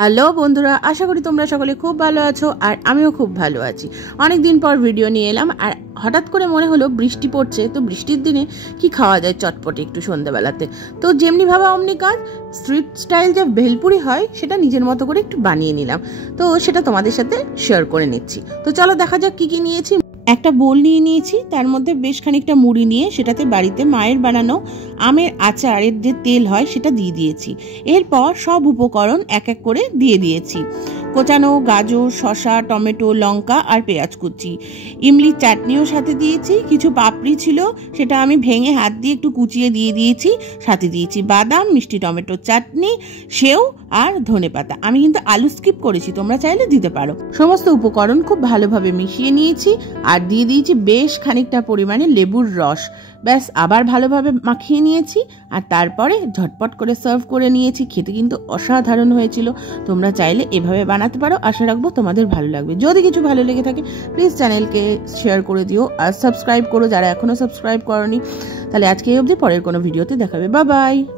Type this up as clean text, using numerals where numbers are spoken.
Hello বন্ধুরা, আশা করি তোমরা সকলে খুব ভালো আছো আর আমিও খুব ভালো আছি। অনেক দিন পর ভিডিও নিয়ে এলাম আর হঠাৎ করে মনে হলো বৃষ্টি পড়ছে, তো বৃষ্টির দিনে কি খাওয়া যায় চটপটে একটু সন্ধ্যাবেলাতে। তো যেমনি ভাবা অমনি কাজ, স্ট্রিট স্টাইল যে ভেলপুরি হয় সেটা নিজের মতো করে একটু বানিয়ে নিলাম, তো সেটা তোমাদের সাথে শেয়ার করে নিচ্ছি। তো চলো দেখা যাক কি কি নিয়েছি। একটা বোল নিয়ে নিয়েছি, তার মধ্যে বেশ খানিকটা মুড়ি নিয়ে সেটাতে বাড়িতে মায়ের বানানো আমের আচারের যে তেল হয় সেটা দিয়ে দিয়েছি। এরপর সব উপকরণ এক এক করে দিয়ে দিয়েছি। কোচানো গাজর, শসা, টমেটো, লঙ্কা আর পেঁয়াজ কুচি। ইমলির চাটনিও সাথে দিয়েছি। কিছু পাপড়ি ছিল, সেটা আমি ভেঙে হাত দিয়ে একটু কুচিয়ে দিয়ে দিয়েছি। সাথে দিয়েছি বাদাম, মিষ্টি টমেটোর চাটনি, সেও আর ধনেপাতা। আমি কিন্তু আলু স্কিপ করেছি, তোমরা চাইলে দিতে পারো। সমস্ত উপকরণ খুব ভালোভাবে মিশিয়ে নিয়েছি আর দিয়ে দিয়েছি বেশ খানিকটা পরিমাণে লেবুর রস। ব্যাস, আবার ভালোভাবে মাখিয়ে নিয়েছি আর তারপরে ঝটপট করে সার্ভ করে নিয়েছি। খেতে কিন্তু অসাধারণ হয়েছিল। তোমরা চাইলে এভাবে বানাতে পারো। আশা রাখবো তোমাদের ভালো লাগবে। যদি কিছু ভালো লেগে থাকে প্লিজ চ্যানেলকে শেয়ার করে দিও আর সাবস্ক্রাইব করো যারা এখনো সাবস্ক্রাইব করোনি। তাহলে আজকে এই অবধি, পরের কোনো ভিডিওতে দেখাবে। Bye bye.